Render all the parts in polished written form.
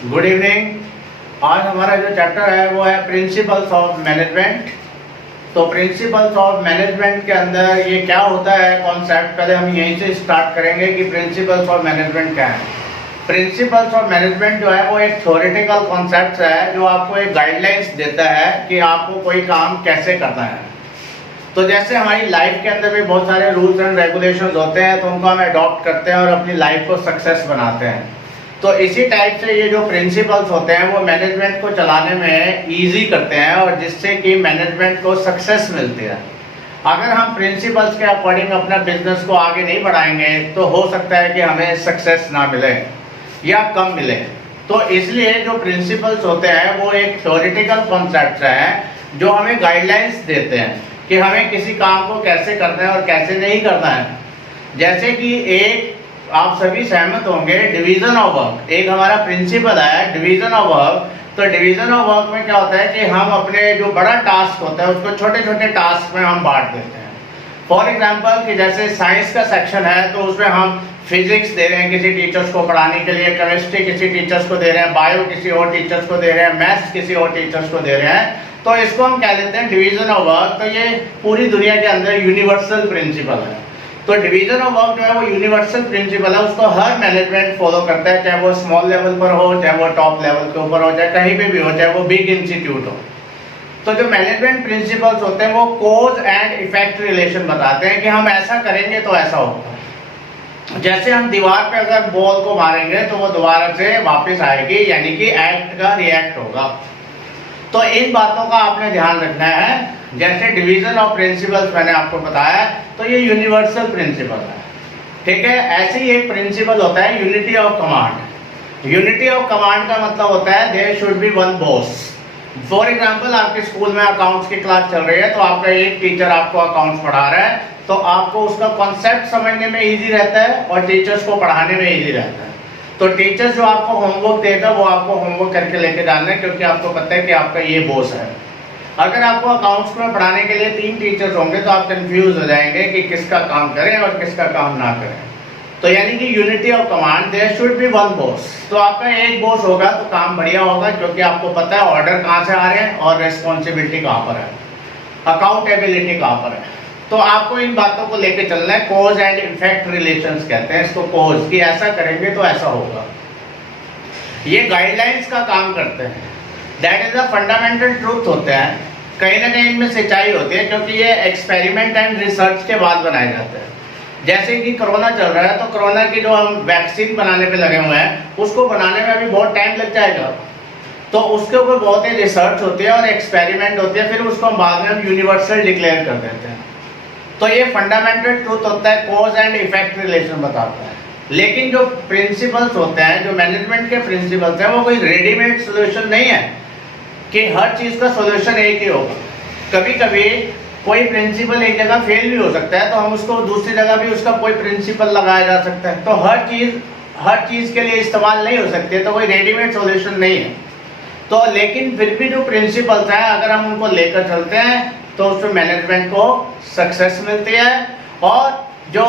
Good evening. आज हमारा जो चैप्टर है वो है प्रिंसिपल्स ऑफ मैनेजमेंट। तो प्रिंसिपल्स ऑफ मैनेजमेंट के अंदर ये क्या होता है कॉन्सेप्ट, पहले हम यहीं से स्टार्ट करेंगे कि प्रिंसिपल्स ऑफ मैनेजमेंट क्या है। प्रिंसिपल्स ऑफ मैनेजमेंट जो है वो एक थ्योरेटिकल कॉन्सेप्ट है जो आपको एक गाइडलाइंस देता है कि आपको कोई काम कैसे करना है। तो जैसे हमारी लाइफ के अंदर भी बहुत सारे रूल्स एंड रेगुलेशंस होते हैं, तो उनको हम अडॉप्ट करते हैं और अपनी लाइफ को सक्सेस बनाते हैं। तो इसी टाइप से ये जो प्रिंसिपल्स होते हैं वो मैनेजमेंट को चलाने में इजी करते हैं और जिससे कि मैनेजमेंट को सक्सेस मिलती है। अगर हम प्रिंसिपल्स के अकॉर्डिंग अपना बिजनेस को आगे नहीं बढ़ाएंगे तो हो सकता है कि हमें सक्सेस ना मिले या कम मिले। तो इसलिए जो प्रिंसिपल्स होते हैं वो एक थ्योरेटिकल कॉन्सेप्ट है जो हमें गाइडलाइंस देते हैं कि हमें किसी काम को कैसे करना है और कैसे नहीं करना है। जैसे कि एक आप सभी सहमत होंगे, डिवीजन ऑफ वर्क एक हमारा प्रिंसिपल है, डिवीजन ऑफ वर्क। तो डिवीजन ऑफ वर्क में क्या होता है कि हम अपने जो बड़ा टास्क होता है उसको छोटे छोटे टास्क में हम बांट देते हैं। फॉर एग्जांपल कि जैसे साइंस का सेक्शन है तो उसमें हम फिजिक्स दे रहे हैं किसी टीचर्स को पढ़ाने के लिए, केमिस्ट्री किसी टीचर्स को दे रहे हैं, बायो किसी और टीचर्स को दे रहे हैं, मैथ्स किसी और टीचर्स को दे रहे हैं। तो इसको हम कह देते हैं डिवीजन ऑफ वर्क। तो ये पूरी दुनिया के अंदर यूनिवर्सल प्रिंसिपल है। तो डिवीजन ऑफ वर्क जो है वो यूनिवर्सल प्रिंसिपल है, उसको हर मैनेजमेंट फॉलो करता है, चाहे वो स्मॉल लेवल पर हो, चाहे वो टॉप लेवल के ऊपर हो, चाहे कहीं पे भी हो, चाहे वो बिग इंस्टीट्यूट हो। तो जो मैनेजमेंट प्रिंसिपल्स होते हैं वो कॉज एंड इफेक्ट रिलेशन बताते हैं कि हम ऐसा करेंगे तो ऐसा होगा। जैसे हम दीवार पे अगर बॉल को मारेंगे तो वो दोबारा से वापस आएगी, यानी कि एक्ट का रिएक्ट होगा। तो इन बातों का आपने ध्यान रखना है। जैसे डिवीजन ऑफ प्रिंसिपल्स मैंने आपको बताया, तो ये यूनिवर्सल प्रिंसिपल है, ठीक है। ऐसे ही एक प्रिंसिपल होता है unity of command. Unity of command का मतलब होता है there should be one boss. For example आपके स्कूल में अकाउंट्स की क्लास चल रही है, तो आपका एक टीचर आपको अकाउंट्स पढ़ा रहा है, तो आपको उसका कॉन्सेप्ट समझने में इजी रहता है और टीचर्स को पढ़ाने में इजी रहता है। तो टीचर्स जो आपको होमवर्क देगा वो आपको होमवर्क करके लेके जाना है, क्योंकि आपको पता है कि आपका ये बॉस है। अगर आपको अकाउंट्स में पढ़ाने के लिए 3 टीचर्स होंगे तो आप कंफ्यूज हो जाएंगे कि किसका काम करें और किसका काम ना करें। तो यानी कि unity of command, there should be one boss. तो आपका एक बॉस होगा तो काम बढ़िया होगा, क्योंकि आपको पता है ऑर्डर कहाँ से आ रहे हैं और रिस्पॉन्सिबिलिटी कहाँ पर है, अकाउंटेबिलिटी कहाँ पर है। तो आपको इन बातों को लेके चलना है। कॉज एंड इफेक्ट रिलेशंस कहते हैं इसको, कॉज कि ऐसा करेंगे तो ऐसा होगा। ये गाइडलाइंस का काम करते हैं, that is the fundamental truth होते हैं। कहीं ना कहीं इनमें सच्चाई होती है, क्योंकि ये एक्सपेरिमेंट एंड रिसर्च के बाद बनाए जाते हैं। जैसे कि कोरोना चल रहा है, तो कोरोना की जो हम वैक्सीन बनाने पे लगे हुए हैं, उसको बनाने में अभी बहुत टाइम लग जाएगा। तो उसके ऊपर बहुत ही रिसर्च होती है और एक्सपेरिमेंट होती है, फिर उसको बाद में हम यूनिवर्सल डिक्लेयर कर देते हैं। तो ये फंडामेंटल ट्रूथ होता है, कॉज एंड इफेक्ट रिलेशन बताता है। लेकिन जो प्रिंसिपल्स होते हैं, जो मैनेजमेंट के प्रिंसिपल्स हैं, वो कोई रेडीमेड सोल्यूशन नहीं है कि हर चीज़ का सोल्यूशन एक ही होगा। कभी कभी कोई प्रिंसिपल एक जगह फेल भी हो सकता है, तो हम उसको दूसरी जगह भी उसका कोई प्रिंसिपल लगाया जा सकता है। तो हर चीज़ के लिए इस्तेमाल नहीं हो सकती है, तो कोई रेडीमेड सोल्यूशन नहीं है। तो लेकिन फिर भी जो प्रिंसिपल्स हैं, अगर हम उनको लेकर चलते हैं तो उसमें मैनेजमेंट को सक्सेस मिलती है। और जो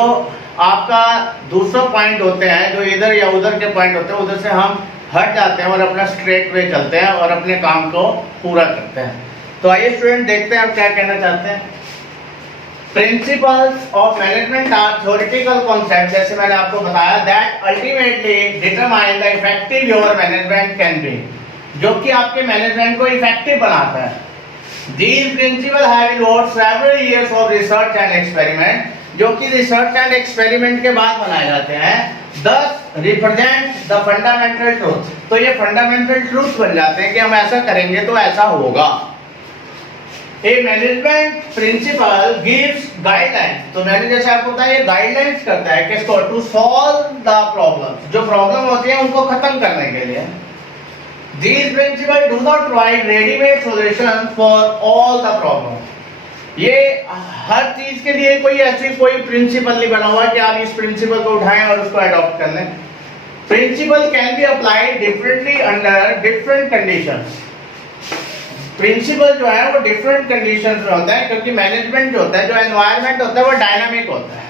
आपका दूसरा पॉइंट होते हैं, जो इधर या उधर के पॉइंट होते हैं, उधर से हम हट जाते हैं और अपना स्ट्रेट वे चलते हैं और अपने काम को पूरा करते हैं। तो आइए स्टूडेंट देखते हैं आप क्या कहना चाहते हैं। Principles of management are theoretical concept, जैसे मैंने आपको बताया, that ultimately determine the effective your management can be, जो कि आपके मैनेजमेंट को इफेक्टिव बनाता है। These principles have involved several years of research and experiment, जो कि रिसर्च एंड एक्सपेरिमेंट के बाद बनाए जाते हैं। Thus represent the fundamental truth। तो ये फंडामेंटल ट्रूथ बन जाते हैं कि हम ऐसा करेंगे तो ऐसा होगा। A management principle gives guidelines। तो मैंने जैसे आपको बताया, ये गाइडलाइंस करता है किसको, टू सॉल्व द प्रॉब्लम। जो प्रॉब्लम होती है उनको खत्म करने के लिए। These principles do not provide ready-made solutions for all the problems। ये हर चीज के लिए कोई प्रिंसिपल नहीं बना हुआ कि आप इस प्रिंसिपल को उठाएं और उसको अडॉप्ट कर लें। Principle can be applied differently under different conditions. Principle जो है वो डिफरेंट कंडीशंस में होता है, क्योंकि मैनेजमेंट जो होता है, जो एनवायरनमेंट होता है, वो डायनामिक होता है।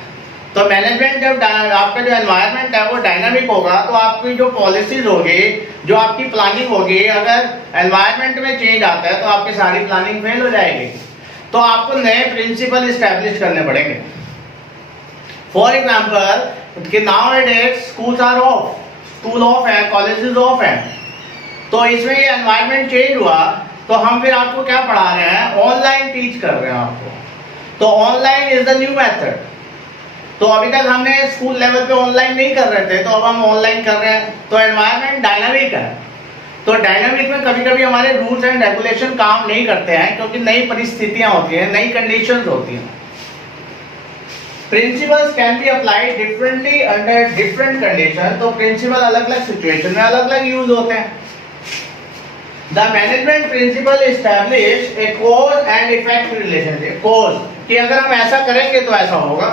तो मैनेजमेंट जब आपका जो एनवायरनमेंट है वो डायनामिक होगा तो आपकी जो पॉलिसीज होगी, जो आपकी प्लानिंग होगी, अगर एनवायरनमेंट में चेंज आता है तो आपकी सारी प्लानिंग फेल हो जाएगी। तो आपको नए प्रिंसिपल इस्टेब्लिश करने पड़ेंगे। फॉर एग्जाम्पल कि now it is schools are off, school off है, कॉलेजेस ऑफ है, तो इसमें ये एनवायरनमेंट चेंज हुआ तो हम फिर आपको क्या पढ़ा रहे हैं, ऑनलाइन टीच कर रहे हैं आपको। तो online is the new method. तो अभी तक हमने स्कूल लेवल पे ऑनलाइन नहीं कर रहे थे, तो अब हम ऑनलाइन कर रहे हैं। तो एनवायरनमेंट डायनामिक है। तो डायनामिक में कभी कभी हमारे रूल्स एंड रेगुलेशन काम नहीं करते हैं क्योंकि नई परिस्थितियां होती हैं, नई कंडीशंस होती हैं। Principles can be applied differently under different condition. तो प्रिंसिपल अलग अलग सिचुएशन में अलग अलग यूज होते हैं। The management principle establish a cause and effect relationship. Cause कि अगर हम ऐसा करेंगे तो ऐसा होगा,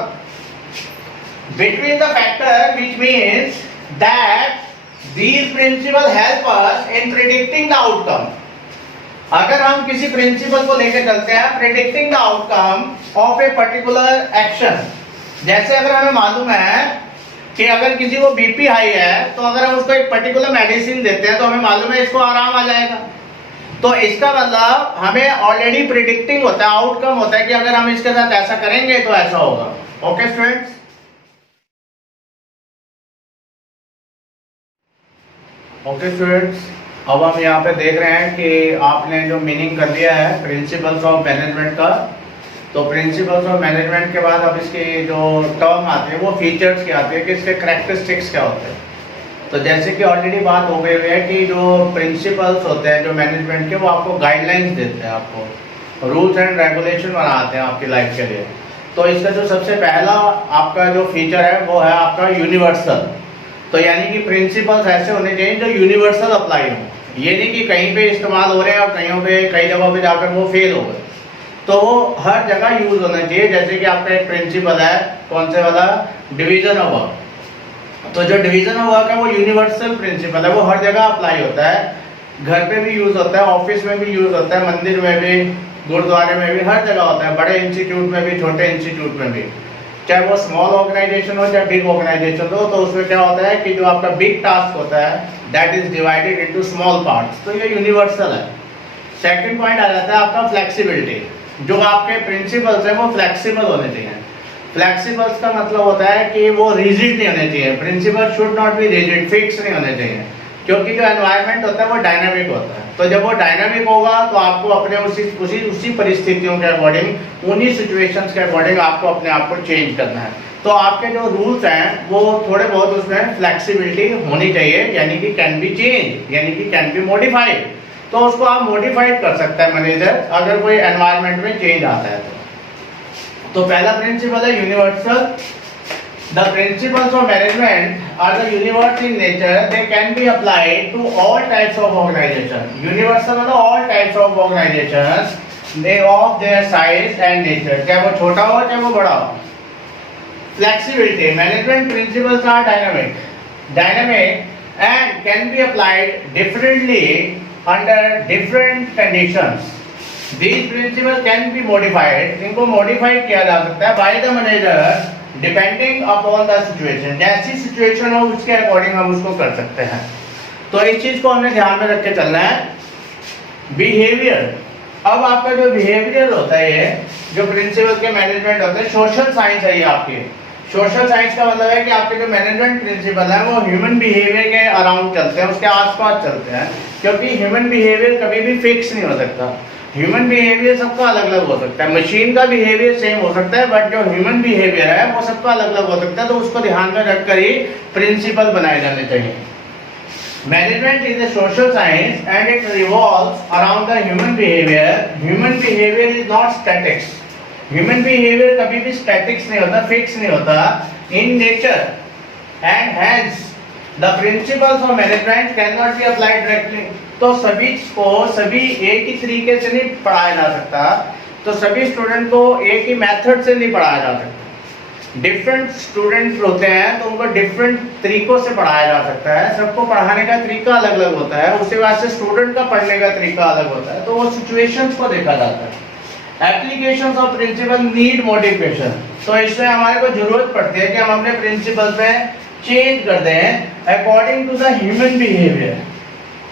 between the factor, which means that these principles help us in predicting the outcome. अगर हम किसी प्रिंसिपल को लेकर चलते हैं, predicting the outcome of a particular action, जैसे अगर हमें मालूम है कि अगर किसी को बीपी हाई है तो अगर हम उसको एक पर्टिकुलर मेडिसिन देते हैं तो हमें मालूम है इसको आराम आ जाएगा। तो इसका मतलब हमें ऑलरेडी प्रिडिक्टिंग होता है, आउटकम होता है कि अगर हम इसके साथ ऐसा करेंगे तो ऐसा होगा। ओके स्टूडेंट्स, ओके स्टूडेंट्स, अब हम यहाँ पे देख रहे हैं कि आपने जो मीनिंग कर लिया है प्रिंसिपल्स ऑफ मैनेजमेंट का। तो प्रिंसिपल्स ऑफ मैनेजमेंट के बाद अब इसकी जो टर्म आती है वो फीचर्स की आती है कि इसके करैक्टरिस्टिक्स क्या होते हैं। तो जैसे कि ऑलरेडी बात हो गई है कि जो प्रिंसिपल्स होते हैं जो मैनेजमेंट के, वो आपको गाइडलाइंस देते हैं, आपको रूल्स एंड रेगुलेशन बनाते हैं आपकी लाइफ के लिए। तो इसका जो सबसे पहला आपका जो फीचर है वो है आपका यूनिवर्सल। तो यानी कि प्रिंसिपल्स ऐसे होने चाहिए जो यूनिवर्सल अप्लाई हो, ये नहीं कि कहीं पे इस्तेमाल हो रहे हैं और कहीं पे कई जगहों पे जाकर वो फेल हो गए। तो वो हर जगह यूज होना चाहिए। जैसे कि आपका एक प्रिंसिपल है, कौन से वाला, डिवीजन ऑफ वर्क। तो जो डिवीजन ऑफ वर्क है वो यूनिवर्सल प्रिंसिपल है, वो हर जगह अप्लाई होता है। घर पे भी यूज होता है, ऑफिस में भी यूज होता है, मंदिर में भी, गुरुद्वारे में भी, हर जगह होता है, बड़े इंस्टीट्यूट में भी, छोटे इंस्टीट्यूट में भी, चाहे वो स्मॉल ऑर्गेनाइजेशन हो चाहे बिग ऑर्गेनाइजेशन हो। तो उसमें क्या होता है कि जो आपका बिग टास्क होता है that is divided into small parts. तो ये यूनिवर्सल है। सेकंड पॉइंट आ जाता है आपका फ्लेक्सिबिलिटी। जो आपके प्रिंसिपल्स हैं वो फ्लेक्सिबल होने चाहिए। फ्लेक्सिबल्स का मतलब होता है कि वो रिजिड नहीं होने चाहिए। Principle should not be rigid, fix नहीं होने चाहिए, क्योंकि जो एनवायरनमेंट होता है वो डायनामिक होता है। तो जब वो डायनामिक होगा तो आपको अपने उसी परिस्थितियों के अकॉर्डिंग, उन्हीं सिचुएशंस के अकॉर्डिंग आपको अपने आप को चेंज करना है। तो आपके जो रूल्स हैं वो थोड़े बहुत उसमें फ्लेक्सिबिलिटी होनी चाहिए, यानी कि कैन बी चेंज, यानी कि कैन बी मॉडिफाइड। तो उसको आप मॉडिफाइड कर सकता है मैनेजर अगर कोई एनवायरनमेंट में चेंज आता है तो पहला प्रिंसिपल है universal. The principles of management are the universal in nature. They can be applied to all types of organization. Universal मतलब all types of organizations, they of their size and nature. चाहे वो छोटा हो चाहे वो बड़ा हो। Flexibility. Management principles are dynamic and can be applied differently under different conditions. These principles can be modified. इनको modified किया जा सकता है by the manager depending upon the situation. जैसी सिचुएशन हो उसके अकॉर्डिंग हम उसको कर सकते हैं। तो इस चीज को हमें ध्यान में रख के चलना है। बिहेवियर, अब आपका जो बिहेवियर होता है, ये जो प्रिंसिपल के मैनेजमेंट होते हैं, सोशल साइंस है ये आपकी। सोशल साइंस का मतलब है कि आपके जो मैनेजमेंट प्रिंसिपल है वो ह्यूमन बिहेवियर के अराउंड चलते हैं, उसके आसपास चलते हैं, क्योंकि ह्यूमन बिहेवियर कभी भी फिक्स नहीं हो सकता। ह्यूमन बिहेवियर सबका अलग अलग हो सकता है, मशीन का बिहेवियर सेम हो सकता है, बट जो ह्यूमन बिहेवियर है वो सबका अलग अलग हो सकता है। तो उसको ध्यान में रखकर ही प्रिंसिपल बनाए जाने चाहिए। Management is a social science and it revolves around the human behaviour. Human behaviour is not statics. Human behaviour कभी भी स्टैटिक्स नहीं होता, फिक्स नहीं होता in nature, and hence the principles of management can not be applied directly. तो सभी को सभी एक ही तरीके से नहीं पढ़ाया जा सकता, तो सभी स्टूडेंट को एक ही मेथड से नहीं पढ़ाया जा सकता। डिफरेंट स्टूडेंट्स होते हैं तो उनको डिफरेंट तरीकों से पढ़ाया जा सकता है। सबको पढ़ाने का तरीका अलग अलग होता है, उसी वजह से स्टूडेंट का पढ़ने का तरीका अलग होता है, तो वो सिचुएशंस को देखा जाता है। Applications of principle need modification. तो इसमें हमारे को जरूरत पड़ती है कि हम अपने प्रिंसिपल्स में चेंज कर दें according to the human behaviour.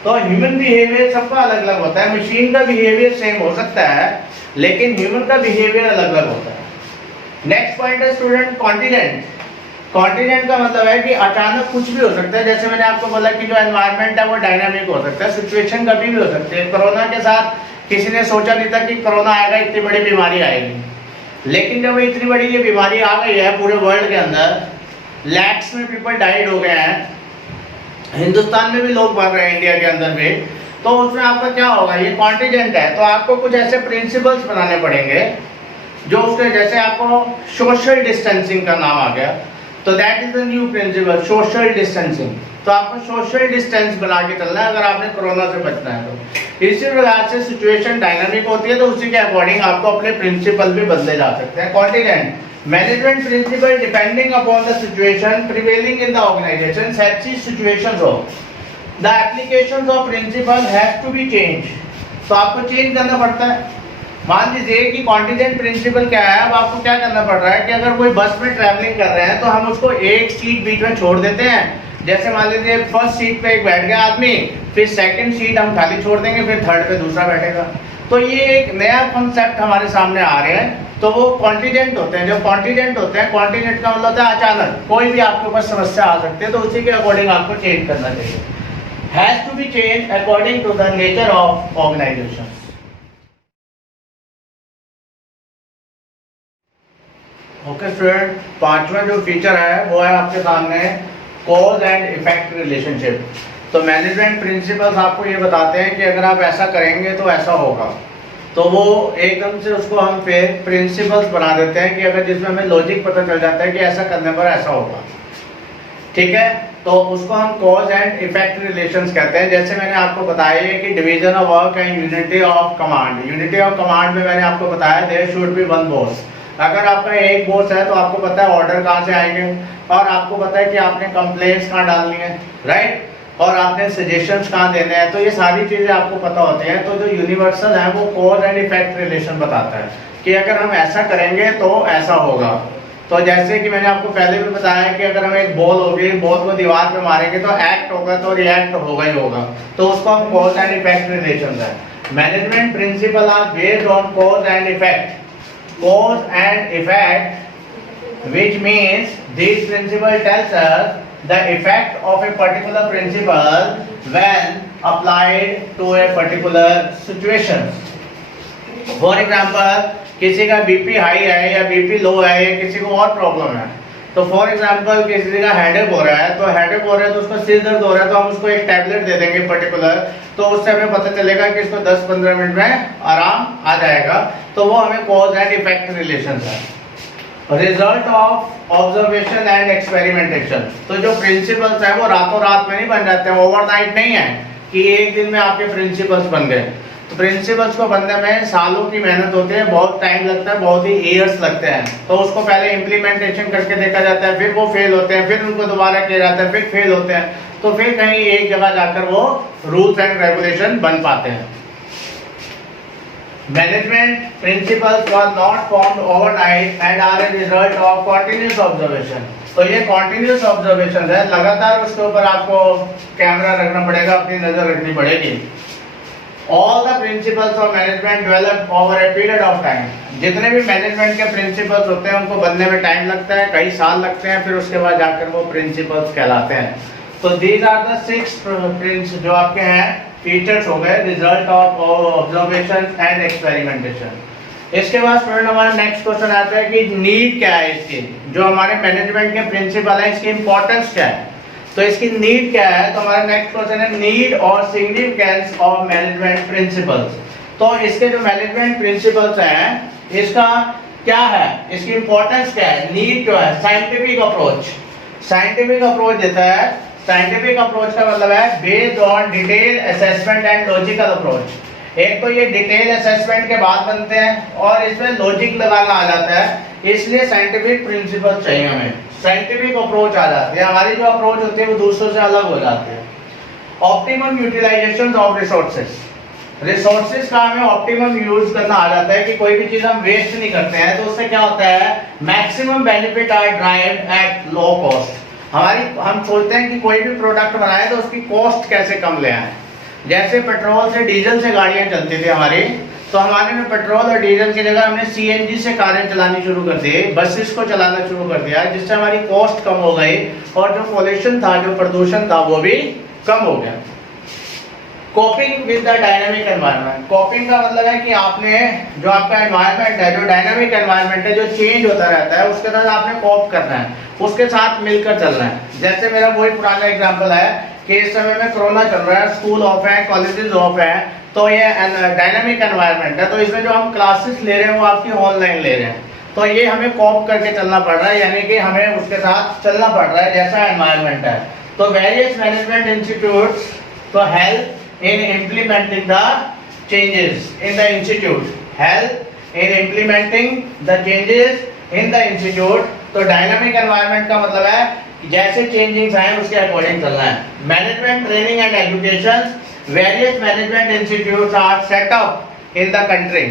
तो ह्यूमन बिहेवियर सबका अलग अलग होता है, मशीन का बिहेवियर सेम हो सकता है लेकिन ह्यूमन का बिहेवियर अलग अलग होता है। नेक्स्ट पॉइंट है स्टूडेंट कॉन्टिनेंट। कॉन्टिनेंट का मतलब है कि अचानक कुछ भी हो सकता है, जैसे मैंने आपको बोला कि जो एनवायरनमेंट है वो डायनामिक हो सकता है, सिचुएशन कभी भी हो सकती है। कोरोना के साथ किसी ने सोचा नहीं था कि कोरोना आएगा, इतनी बड़ी बीमारी आएगी, लेकिन जब इतनी बड़ी ये बीमारी आ गई है पूरे वर्ल्ड के अंदर, लैक्स में पीपल डाइड हो गए हैं, हिंदुस्तान में भी लोग मर रहे हैं, इंडिया के अंदर भी, तो उसमें आपका क्या होगा, ये कॉन्टिजेंट है। तो आपको कुछ ऐसे प्रिंसिपल्स बनाने पड़ेंगे जो उसके, जैसे आपको सोशल डिस्टेंसिंग का नाम आ गया, तो that is the new principle, social distancing. तो आपको सोशल डिस्टेंस बना के चलना है अगर आपने कोरोना से बचना है तो। इसी प्रकार से सिचुएशन डायनामिक होती है, तो उसी के अकॉर्डिंग आपको अपने प्रिंसिपल भी बदले जा सकते हैं। Contingent management principle depending upon the situation prevailing in the organisation, such situations हो the applications of principle have to be change. तो आपको चेंज करना पड़ता है। मान लीजिए कि कॉन्टिजेंट प्रिंसिपल क्या है, अब आपको क्या करना पड़ रहा है कि अगर कोई बस में ट्रैवलिंग कर रहे हैं तो हम उसको एक सीट बीच में छोड़ देते हैं। जैसे मान लीजिए फर्स्ट सीट पे एक बैठ गया आदमी, फिर सेकंड सीट हम खाली छोड़ देंगे, फिर थर्ड पे दूसरा बैठेगा। तो ये एक नया कॉन्सेप्ट हमारे सामने आ रहे हैं, तो वो कॉन्टिजेंट होते हैं। जो कॉन्टिजेंट होते हैं, कॉन्टिजेंट का मतलब होता है अचानक कोई भी आपके ऊपर समस्या आ सकती है, तो उसी के अकॉर्डिंग आपको चेंज करना चाहिए। Has to be change according to the nature of organisation. Okay student, पांचवा जो फीचर है वो है आपके सामने कॉज एंड इफेक्ट रिलेशनशिप। तो मैनेजमेंट प्रिंसिपल्स आपको ये बताते हैं कि अगर आप ऐसा करेंगे तो ऐसा होगा, तो वो एकदम से उसको हम फिर प्रिंसिपल्स बना देते हैं कि अगर जिसमें हमें लॉजिक पता चल जाता है कि ऐसा करने पर ऐसा होगा, ठीक है, तो उसको हम कॉज एंड इफेक्ट रिलेशंस कहते हैं। जैसे मैंने आपको बताया कि division of work and unity of command. Unity of command में मैंने आपको बताया there should be one boss. अगर आपका एक बॉस है तो आपको पता है ऑर्डर कहाँ से आएंगे, और आपको पता है कि आपने कंप्लेंट्स कहाँ डालनी है, राइट, और आपने सजेशंस कहाँ देने हैं, तो ये सारी चीज़ें आपको पता होती हैं। तो जो यूनिवर्सल है वो कॉज एंड इफेक्ट रिलेशन बताता है कि अगर हम ऐसा करेंगे तो ऐसा होगा। तो जैसे कि मैंने आपको पहले भी बताया कि अगर हम एक बॉल होगी, बॉल को दीवार पे मारेंगे तो एक्ट होगा, तो रिएक्ट होगा ही होगा, तो उसको हम कॉज एंड इफेक्ट रिलेशन है। Management principle are based on cause and effect. Cause and effect, which means this principle tells us the effect of a particular principle when applied to a particular situation. For example, किसी का BP high है या BP low है या किसी को और problem है, तो फॉर एग्जांपल किसी का हेडेक हो रहा है, तो हेडेक हो रहा है तो उसका सिर दर्द हो रहा है, तो हम उसको एक टैबलेट दे देंगे पर्टिकुलर, तो उससे हमें पता चलेगा कि इसको 10-15 मिनट में आराम आ जाएगा। तो वो हमें कॉज एंड इफेक्ट रिलेशन है। Result of observation and experimentation. तो जो प्रिंसिपल्स है वो रातों रात में नहीं बन जाते हैं, ओवरनाइट नहीं है कि एक दिन में आपके प्रिंसिपल्स बन गए। तो प्रिंसिपल्स को बनने में सालों की मेहनत होती है, बहुत टाइम लगता है, बहुत ही ईयर्स लगते हैं। तो उसको पहले इम्प्लीमेंटेशन करके देखा जाता है, फिर वो फेल होते हैं, फिर उनको दोबारा किया जाता है, फिर फेल होते हैं, तो फिर कहीं एक जगह जाकर वो रूल्स एंड रेगुलेशन बन पाते हैं। Management principles were not formed overnight and are a result of continuous observation. तो ये कंटिन्यूअस ऑब्जर्वेशन है, लगातार उसके ऊपर आपको कैमरा रखना पड़ेगा, अपनी नजर रखनी पड़ेगी। All the principles of management develop over a period of time. जितने भी मैनेजमेंट के प्रिंसिपल्स होते हैं उनको बनने में टाइम लगता है, कई साल लगते हैं, फिर उसके बाद जाकर वो प्रिंसिपल्स कहलाते हैं। तो these are the 6 प्रिंसिपल्स जो आपके हैं, फीचर्स हो गए, result of observation and experimentation. इसके बाद स्टूडेंट हमारा नेक्स्ट क्वेश्चन आता है कि नीड क्या है इसकी, जो हमारे मैनेजमेंट के प्रिंसिपल है इसकी इंपॉर्टेंस क्या है, तो इसकी नीड क्या है। तो हमारा नेक्स्ट क्वेश्चन है नीड और सिग्निफिकेंस ऑफ मैनेजमेंट प्रिंसिपल्स। तो इसके जो मैनेजमेंट प्रिंसिपल्स हैं इसका क्या है, इसकी इंपॉर्टेंस क्या है, नीड क्या है। साइंटिफिक अप्रोच, साइंटिफिक अप्रोच देता है। साइंटिफिक अप्रोच का मतलब है based on detail assessment and logical approach. एक तो ये डिटेल असेसमेंट के बाद बनते हैं और इसमें लॉजिक लगाना आ जाता है, इसलिए साइंटिफिक प्रिंसिपल चाहिए हमें, साइंटिफिक अप्रोच आ जाती है। हमारी जो अप्रोच होती है वो दूसरों से अलग हो जाती है। Optimum utilisation of resources, resources का हमें ऑप्टिमम यूज करना आ जाता है कि कोई भी चीज हम वेस्ट नहीं करते हैं, तो उससे क्या होता है, maximum benefit are derived at low cost. हम सोचते हैं कि कोई भी प्रोडक्ट बनाए तो उसकी कॉस्ट कैसे कम ले आए। जैसे पेट्रोल से डीजल से गाड़ियां चलती थी हमारी, तो हमारे में पेट्रोल और डीजल की जगह हमने सीएनजी से कारें चलानी शुरू कर दी, बसेस को चलाना शुरू कर दिया, जिससे हमारी कॉस्ट कम हो गई और जो पोल्यूशन था, जो प्रदूषण था, वो भी कम हो गया। Coping with the dynamic environment. Coping का मतलब है कि आपने जो आपका एनवायरनमेंट है, जो डायनामिक एनवायरनमेंट है, जो चेंज होता रहता है, उसके साथ आपने कोप करना है, उसके साथ मिलकर चलना है। जैसे मेरा वही पुराना एग्जांपल है कि इस समय में कोरोना चल रहा है, स्कूल ऑफ है, कॉलेजेस ऑफ है, तो ये डायनामिक एनवायरनमेंट है, तो इसमें जो हम क्लासेस ले रहे हैं वो आपकी ऑनलाइन ले रहे हैं, तो ये हमें कोप करके चलना पड़ रहा है, यानी कि हमें उसके साथ चलना पड़ रहा है जैसा एनवायरनमेंट है। तो वेरियस मैनेजमेंट इंस्टीट्यूट्स तो help in implementing the changes in the institute, help in implementing the changes in the institute। तो डायनामिक एनवायरनमेंट का मतलब है कि जैसे चेंजिंग्स आए उसके अकॉर्डिंग चलना है। Management training and education, various management institutes are set up in the country.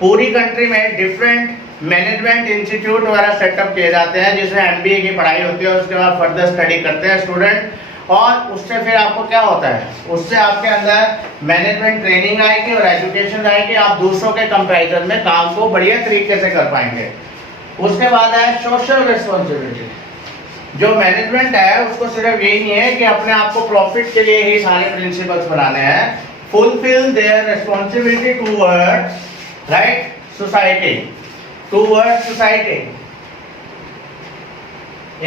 पूरी कंट्री में डिफरेंट मैनेजमेंट इंस्टीट्यूट वगैरह सेटअप किए जाते हैं, जिसमें एमबीए की पढ़ाई होती है, उसके बाद फर्दर स्टडी करते हैं स्टूडेंट, और उससे फिर आपको क्या होता है, उससे आपके अंदर मैनेजमेंट ट्रेनिंग आएगी और एजुकेशन आएगी, आप दूसरों के कंपैरिजन में काम को बढ़िया तरीके से कर पाएंगे। उसके बाद है सोशल रिस्पॉन्सिबिलिटी। जो मैनेजमेंट है उसको सिर्फ यही नहीं है कि अपने आप को प्रॉफिट के लिए ही सारे प्रिंसिपल्स बनाने हैं, fulfil their responsibility towards right society, towards society.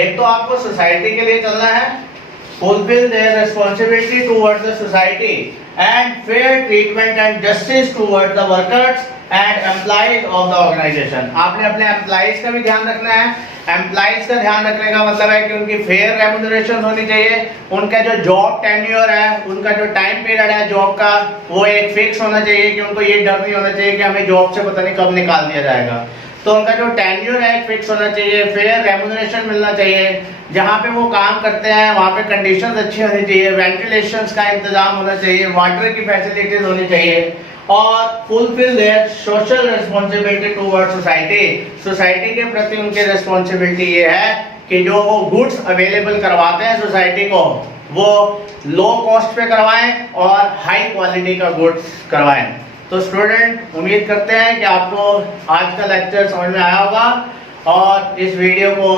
एक तो आपको सोसाइटी के लिए चलना है, fulfill their responsibility towards the society and fair treatment and justice towards the workers and employees of the organization। आपने अपने एम्प्लॉइज का भी ध्यान रखना है। एम्प्लॉइज का ध्यान रखने का मतलब है कि उनकी फेयर रेम्यूनरेशन होनी चाहिए, उनका जो जॉब टेन्योर है, उनका जो टाइम पीरियड है जॉब का, वो एक फिक्स होना चाहिए कि उनको ये डर नहीं होना चाहिए कि हमें जॉब से पता नहीं कब निकाल दिया जाएगा। तो उनका जो टेन्योर है फिक्स होना चाहिए, फेयर रेम्यूनरेशन मिलना चाहिए, जहाँ पे वो काम करते हैं वहाँ पे कंडीशंस अच्छी होनी चाहिए, वेंटिलेशंस का इंतजाम होना चाहिए, वाटर की फैसिलिटीज होनी चाहिए, और fulfil their social responsibility towards society. Society के प्रति उनकी रिस्पॉन्सिबिलिटी ये है कि जो वो गुड्स अवेलेबल करवाते हैं सोसाइटी को, वो लो कॉस्ट पे करवाएं और हाई क्वालिटी का गुड्स करवाएं। तो स्टूडेंट उम्मीद करते हैं कि आपको आज का लेक्चर समझ में आया होगा, और इस वीडियो को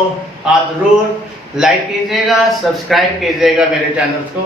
आप ज़रूर लाइक कीजिएगा, सब्सक्राइब कीजिएगा मेरे चैनल्स को।